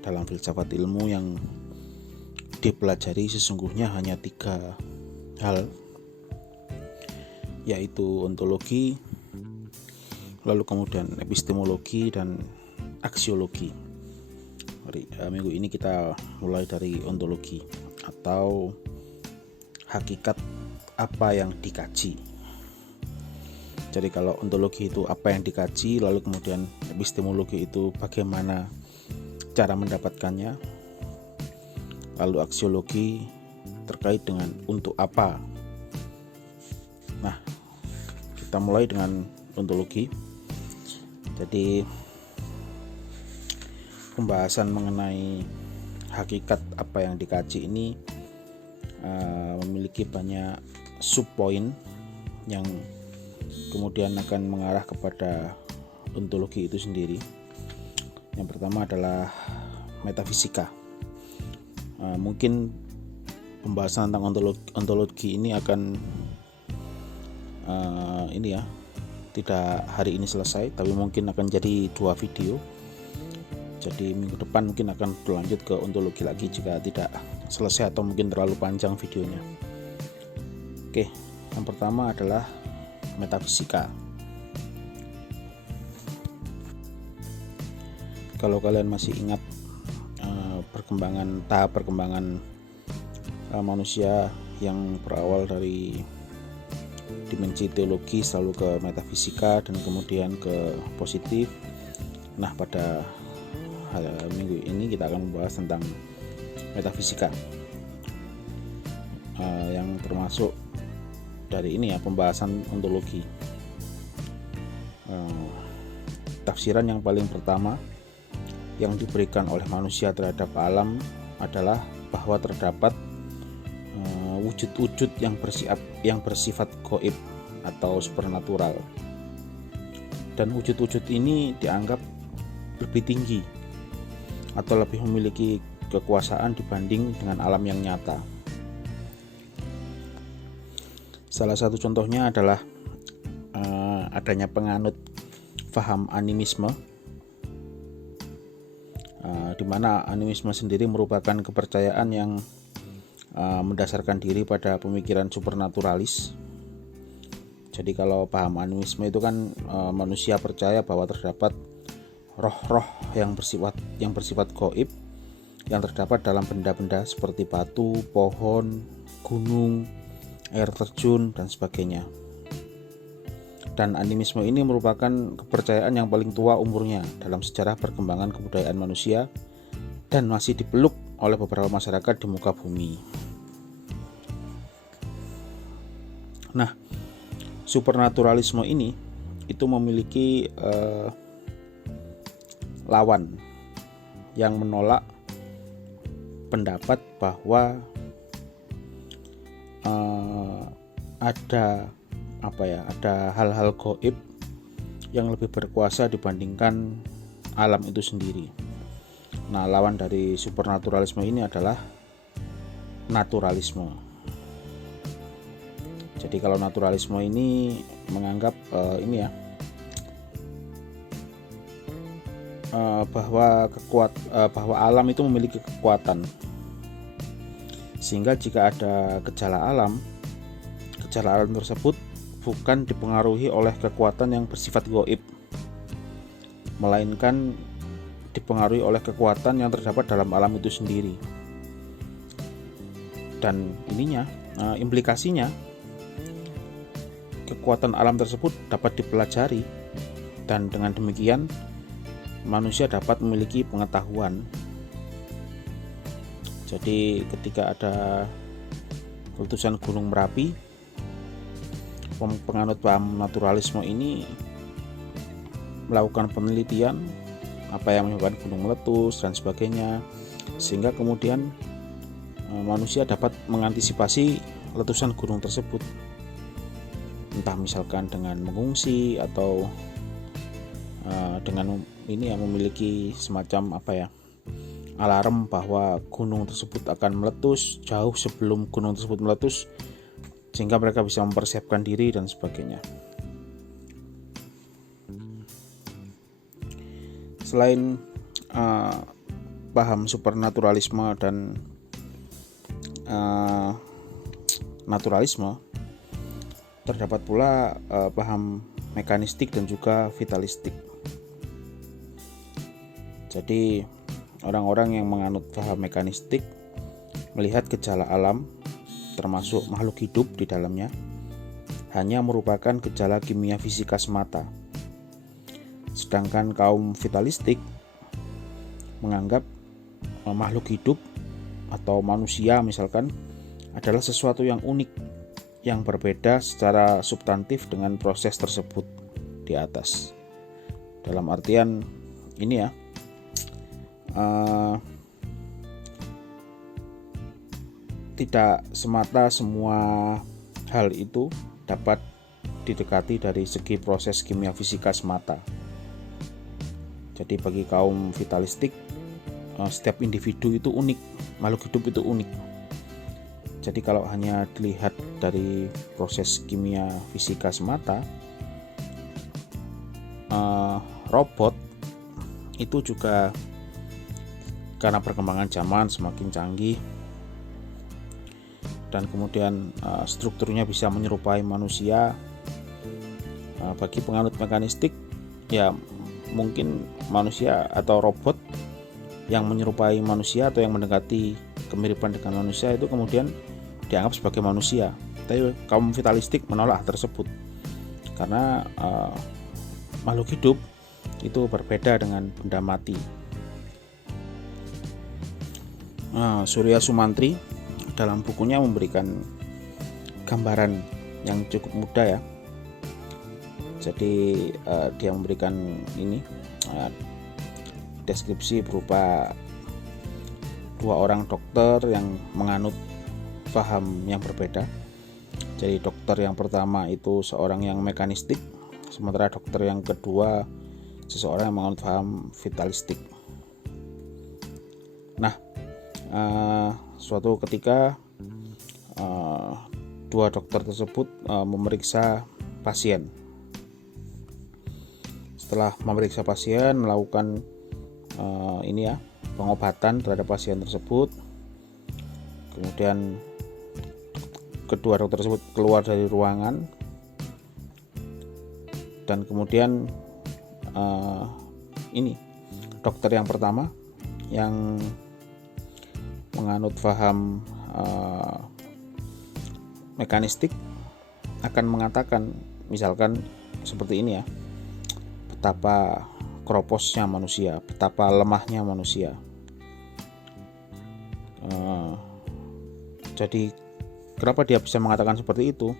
dalam filsafat ilmu yang dipelajari sesungguhnya hanya 3 hal, yaitu ontologi, lalu kemudian epistemologi dan aksiologi. Minggu ini kita mulai dari ontologi atau hakikat apa yang dikaji. Jadi kalau ontologi itu apa yang dikaji, lalu kemudian epistemologi itu bagaimana cara mendapatkannya, lalu aksiologi terkait dengan untuk apa. Nah, kita mulai dengan ontologi. Jadi pembahasan mengenai hakikat apa yang dikaji ini memiliki banyak subpoin yang kemudian akan mengarah kepada ontologi itu sendiri. Yang pertama adalah metafisika. Mungkin pembahasan tentang ontologi ini akan tidak hari ini selesai, tapi mungkin akan jadi 2 video. Jadi minggu depan mungkin akan berlanjut ke ontologi lagi jika tidak selesai atau mungkin terlalu panjang videonya. Oke, yang pertama adalah metafisika. Kalau kalian masih ingat tahap perkembangan manusia yang berawal dari dimensi teologi selalu ke metafisika dan kemudian ke positif. Nah, pada minggu ini kita akan membahas tentang metafisika yang termasuk dari ini pembahasan ontologi. Tafsiran yang paling pertama yang diberikan oleh manusia terhadap alam adalah bahwa terdapat wujud-wujud yang bersifat gaib atau supernatural, dan wujud-wujud ini dianggap lebih tinggi atau lebih memiliki kekuasaan dibanding dengan alam yang nyata. Salah satu contohnya adalah adanya penganut paham animisme, di mana animisme sendiri merupakan kepercayaan yang mendasarkan diri pada pemikiran supernaturalis. Jadi kalau paham animisme itu kan manusia percaya bahwa terdapat roh-roh yang bersifat gaib yang terdapat dalam benda-benda seperti batu, pohon, gunung, air terjun dan sebagainya. Dan animisme ini merupakan kepercayaan yang paling tua umurnya dalam sejarah perkembangan kebudayaan manusia dan masih dipeluk oleh beberapa masyarakat di muka bumi. Nah, supernaturalisme ini itu memiliki lawan yang menolak pendapat bahwa ada hal-hal gaib yang lebih berkuasa dibandingkan alam itu sendiri. Nah, lawan dari supernaturalisme ini adalah naturalisme. Jadi kalau naturalisme ini menganggap bahwa alam itu memiliki kekuatan, sehingga jika ada gejala alam tersebut bukan dipengaruhi oleh kekuatan yang bersifat gaib, melainkan dipengaruhi oleh kekuatan yang terdapat dalam alam itu sendiri. Dan implikasinya kekuatan alam tersebut dapat dipelajari, dan dengan demikian manusia dapat memiliki pengetahuan. Jadi ketika ada letusan gunung Merapi, penganut paham naturalisme ini melakukan penelitian apa yang menyebabkan gunung meletus dan sebagainya, sehingga kemudian manusia dapat mengantisipasi letusan gunung tersebut, entah misalkan dengan mengungsi atau dengan memiliki semacam alarm bahwa gunung tersebut akan meletus jauh sebelum gunung tersebut meletus, sehingga mereka bisa mempersiapkan diri dan sebagainya. Selain paham supernaturalisme dan naturalisme, terdapat pula paham mekanistik dan juga vitalistik. Jadi orang-orang yang menganut paham mekanistik melihat gejala alam, termasuk makhluk hidup di dalamnya, hanya merupakan gejala kimia fisika semata. Sedangkan kaum vitalistik menganggap makhluk hidup atau manusia misalkan adalah sesuatu yang unik, yang berbeda secara substantif dengan proses tersebut di atas. Dalam artian ini ya, tidak semata semua hal itu dapat didekati dari segi proses kimia fisika semata. Jadi bagi kaum vitalistik, setiap individu itu unik, makhluk hidup itu unik. Jadi kalau hanya dilihat dari proses kimia fisika semata, robot itu juga karena perkembangan zaman semakin canggih dan kemudian strukturnya bisa menyerupai manusia, bagi penganut mekanistik ya mungkin manusia atau robot yang menyerupai manusia atau yang mendekati kemiripan dengan manusia itu kemudian dianggap sebagai manusia. Tapi kaum vitalistik menolak tersebut karena makhluk hidup itu berbeda dengan benda mati. Surya Sumantri dalam bukunya memberikan gambaran yang cukup mudah ya. Jadi dia memberikan ini deskripsi berupa dua orang dokter yang menganut paham yang berbeda. Jadi dokter yang pertama itu seorang yang mekanistik, sementara dokter yang kedua seseorang yang menganut paham vitalistik. Nah, suatu ketika dua dokter tersebut memeriksa pasien. Setelah memeriksa pasien, melakukan pengobatan terhadap pasien tersebut, kemudian kedua dokter tersebut keluar dari ruangan dan kemudian dokter yang pertama yang menganut paham mekanistik akan mengatakan misalkan seperti ini ya, betapa kroposnya manusia, betapa lemahnya manusia. Jadi kenapa dia bisa mengatakan seperti itu?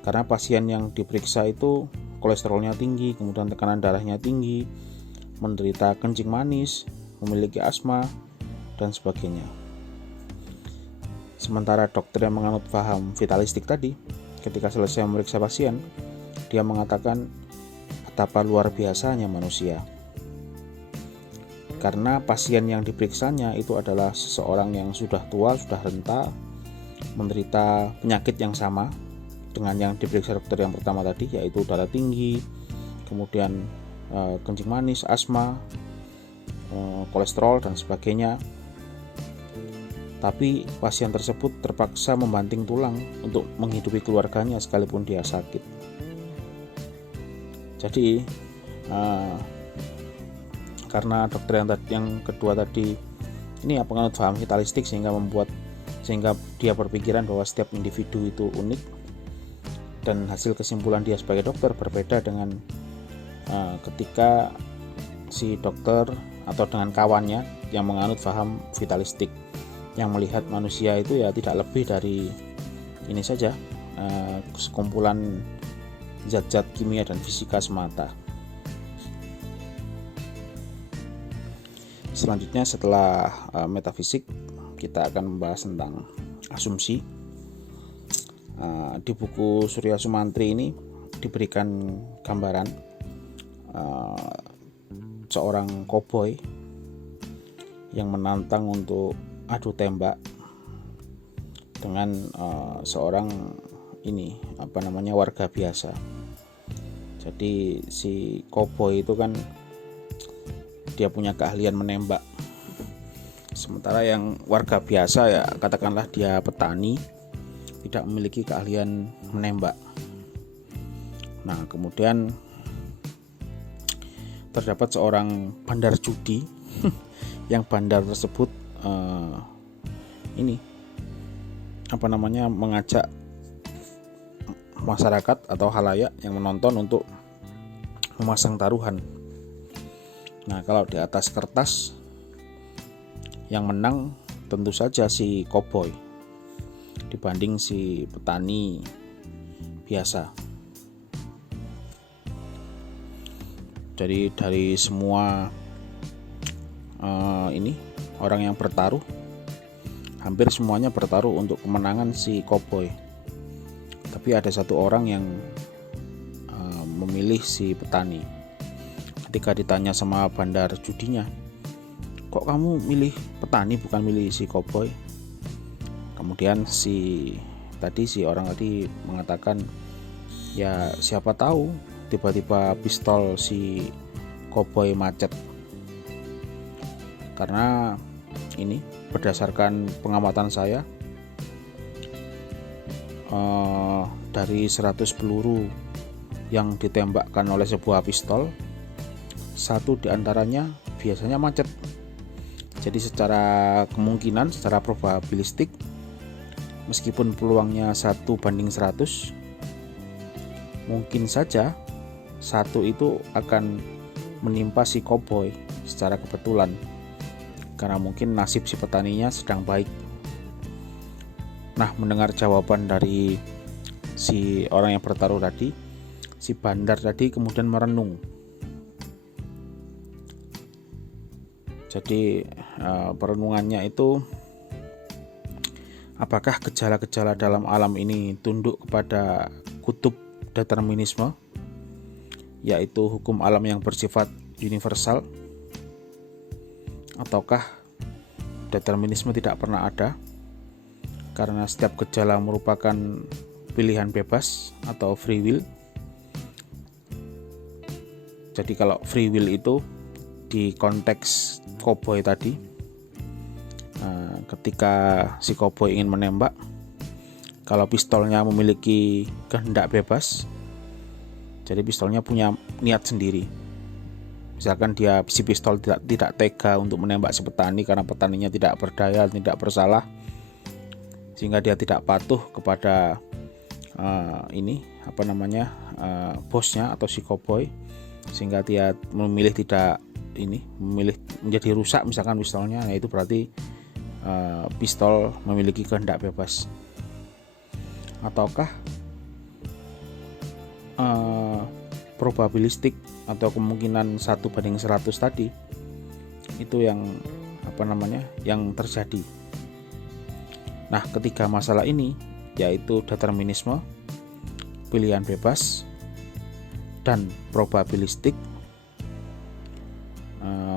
Karena pasien yang diperiksa itu kolesterolnya tinggi, kemudian tekanan darahnya tinggi, menderita kencing manis, memiliki asma dan sebagainya. Sementara dokter yang menganut paham vitalistik tadi, ketika selesai memeriksa pasien, dia mengatakan betapa luar biasanya manusia. Karena pasien yang diperiksanya itu adalah seseorang yang sudah tua, sudah renta, menderita penyakit yang sama dengan yang diperiksa dokter yang pertama tadi, yaitu darah tinggi, kemudian kencing manis, asma, kolesterol dan sebagainya. Tapi pasien tersebut terpaksa membanting tulang untuk menghidupi keluarganya sekalipun dia sakit. Jadi karena dokter yang kedua tadi ini penganut paham vitalistik sehingga dia berpikiran bahwa setiap individu itu unik, dan hasil kesimpulan dia sebagai dokter berbeda dengan ketika si dokter atau dengan kawannya yang menganut paham vitalistik, yang melihat manusia itu ya tidak lebih dari ini saja, sekumpulan zat-zat kimia dan fisika semata. Selanjutnya setelah metafisik, kita akan membahas tentang asumsi. Di buku Surya Sumantri ini diberikan gambaran seorang koboi yang menantang untuk adu tembak dengan seorang warga biasa. Jadi si koboi itu kan dia punya keahlian menembak. Sementara yang warga biasa, ya katakanlah dia petani, tidak memiliki keahlian menembak. Nah, kemudian terdapat seorang bandar judi yang bandar tersebut mengajak masyarakat atau halayak yang menonton untuk memasang taruhan. Nah, kalau di atas kertas yang menang tentu saja si koboi dibanding si petani biasa. Jadi dari semua orang yang bertaruh, hampir semuanya bertaruh untuk kemenangan si koboi. Tapi ada satu orang yang memilih si petani. Ketika ditanya sama bandar judinya, kok kamu milih petani bukan milih si koboi? Kemudian si orang tadi mengatakan, ya siapa tahu tiba-tiba pistol si koboi macet. Karena ini berdasarkan pengamatan saya, dari 100 peluru yang ditembakkan oleh sebuah pistol, 1 diantaranya biasanya macet. Jadi secara kemungkinan, secara probabilistik, meskipun peluangnya 1:100, mungkin saja 1 itu akan menimpa si koboi secara kebetulan, karena mungkin nasib si petaninya sedang baik. Nah, mendengar jawaban dari si orang yang bertaruh tadi, si bandar tadi kemudian merenung. Jadi perenungannya itu, apakah gejala-gejala dalam alam ini tunduk kepada kutub determinisme, yaitu hukum alam yang bersifat universal, ataukah determinisme tidak pernah ada karena setiap gejala merupakan pilihan bebas atau free will. Jadi kalau free will itu di konteks koboi tadi, ketika si koboi ingin menembak, kalau pistolnya memiliki kehendak bebas, jadi pistolnya punya niat sendiri. Misalkan si pistol tidak tega untuk menembak si petani karena petaninya tidak berdaya, tidak bersalah, sehingga dia tidak patuh kepada bosnya atau si koboi, sehingga dia memilih menjadi rusak misalkan pistolnya. Nah, itu berarti pistol memiliki kehendak bebas. Ataukah probabilistik atau kemungkinan 1:100 tadi itu yang terjadi. Nah, ketiga masalah ini, yaitu determinisme, pilihan bebas, dan probabilistik,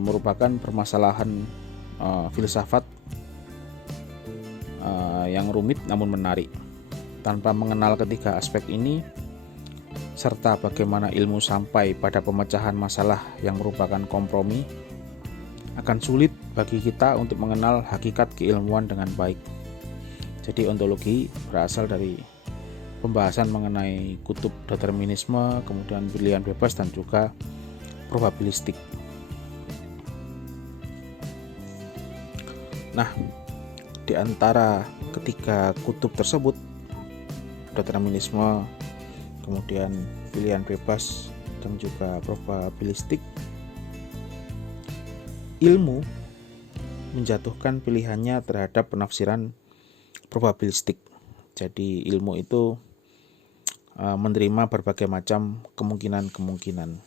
merupakan permasalahan filsafat yang rumit namun menarik. Tanpa mengenal ketiga aspek ini, serta bagaimana ilmu sampai pada pemecahan masalah yang merupakan kompromi, akan sulit bagi kita untuk mengenal hakikat keilmuan dengan baik. Jadi ontologi berasal dari pembahasan mengenai kutub determinisme, kemudian pilihan bebas, dan juga probabilistik. Nah, di antara ketiga kutub tersebut, determinisme, kemudian pilihan bebas, dan juga probabilistik, ilmu menjatuhkan pilihannya terhadap penafsiran probabilistik. Jadi ilmu itu menerima berbagai macam kemungkinan-kemungkinan.